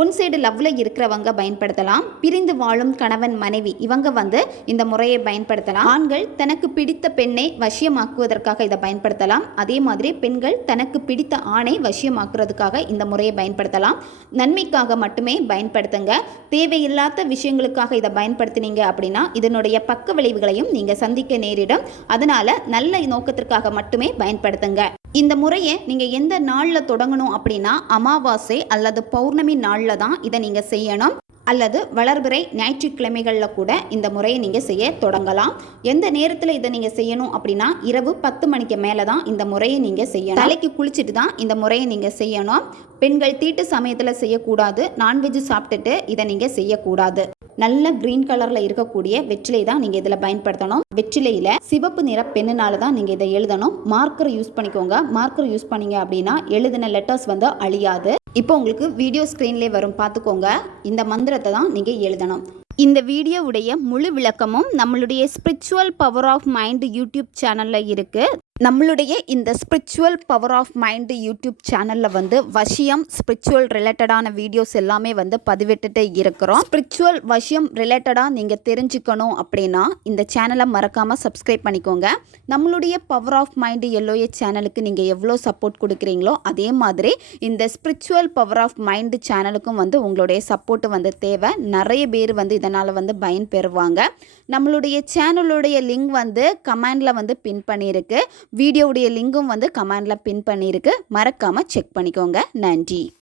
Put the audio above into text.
One side லவ்ல இருக்கிறவங்க பயன்படுத்தலாம். பிரிந்து வாழும் கணவன் மனைவி இவங்க வந்து இந்த முறையை பயன்படுத்தலாம். ஆண்கள் தனக்கு பிடித்த பெண்ணை வசியமாக்குவதற்காக இதை பயன்படுத்தலாம். அதே மாதிரி பெண்கள் தனக்கு பிடித்த ஆணை வசியமாக்குறதுக்காக இந்த முறையை பயன்படுத்தலாம். நன்மைக்காக மட்டுமே பயன்படுத்துங்க. தேவையில்லாத விஷயங்களுக்காக இதை பயன்படுத்தினீங்க அப்படின்னா இதனுடைய பக்க விளைவுகளையும் நீங்க சந்திக்க நேரிடும். அதனால நல்ல நோக்கத்திற்காக மட்டுமே பயன்படுத்துங்க. இந்த முறையை நீங்கள் எந்த நாளில் தொடங்கணும் அப்படின்னா அமாவாசை அல்லது பௌர்ணமி நாளில் தான் இதை நீங்கள் செய்யணும். அல்லது வளர்பிறை ஞாயிற்றுக்கிழமைகளில் கூட இந்த முறையை நீங்கள் செய்ய தொடங்கலாம். எந்த நேரத்தில் இதை நீங்கள் செய்யணும் அப்படின்னா இரவு 10 மணிக்கு மேலே தான் இந்த முறையை நீங்கள் செய்யணும். தலைக்கு குளிச்சுட்டு தான் இந்த முறையை நீங்கள் செய்யணும். பெண்கள் தீட்டு சமயத்தில் செய்யக்கூடாது. நான்வெஜ் சாப்பிட்டுட்டு இதை நீங்கள் செய்யக்கூடாது. நல்ல கிரீன் கலரில் இருக்கக்கூடிய வெற்றிலை தான் நீங்கள் இதில் பயன்படுத்தணும். வெற்றிலையில் சிவப்பு நிற பெண்ணுனால தான் நீங்கள் இதை எழுதணும். மார்க்கர் யூஸ் பண்ணிக்கோங்க. மார்க்கர் யூஸ் பண்ணீங்க அப்படின்னா எழுதின லெட்டர்ஸ் வந்து அழியாது. இப்போ உங்களுக்கு வீடியோ ஸ்க்ரீன்லேயே வரும், பார்த்துக்கோங்க. இந்த மந்திரத்தை தான் நீங்கள் எழுதணும். இந்த வீடியோவுடைய முழு விளக்கமும் நம்மளுடைய spiritual power of mind YouTube சேனலில் இருக்குது. நம்மளுடைய இந்த spiritual power of mind YouTube சேனலில் வந்து வசியம் ஸ்பிரிச்சுவல் ரிலேட்டடான வீடியோஸ் எல்லாமே வந்து பதிவிட்டுட்டு இருக்கிறோம். ஸ்பிரிச்சுவல் வசியம் ரிலேட்டடாக நீங்கள் தெரிஞ்சுக்கணும் அப்படின்னா இந்த சேனலை மறக்காமல் சப்ஸ்கிரைப் பண்ணிக்கோங்க. நம்மளுடைய பவர் ஆஃப் மைண்ட் எல்லோயே சேனலுக்கு நீங்கள் எவ்வளோ சப்போர்ட் கொடுக்குறீங்களோ அதே மாதிரி இந்த ஸ்பிரிச்சுவல் பவர் ஆஃப் மைண்ட் சேனலுக்கும் வந்து உங்களுடைய சப்போர்ட் வந்து தேவை. நிறைய பேர் வந்து இதனால் வந்து பயன் பெறுவாங்க. நம்மளுடைய சேனலுடைய லிங்க் வந்து கமெண்டில் வந்து பின் பண்ணியிருக்கு. வீடியோவுடைய லிங்கும் வந்து கமெண்டில் பின் பண்ணியிருக்கு. மறக்காமல் செக் பண்ணிக்கோங்க. நன்றி.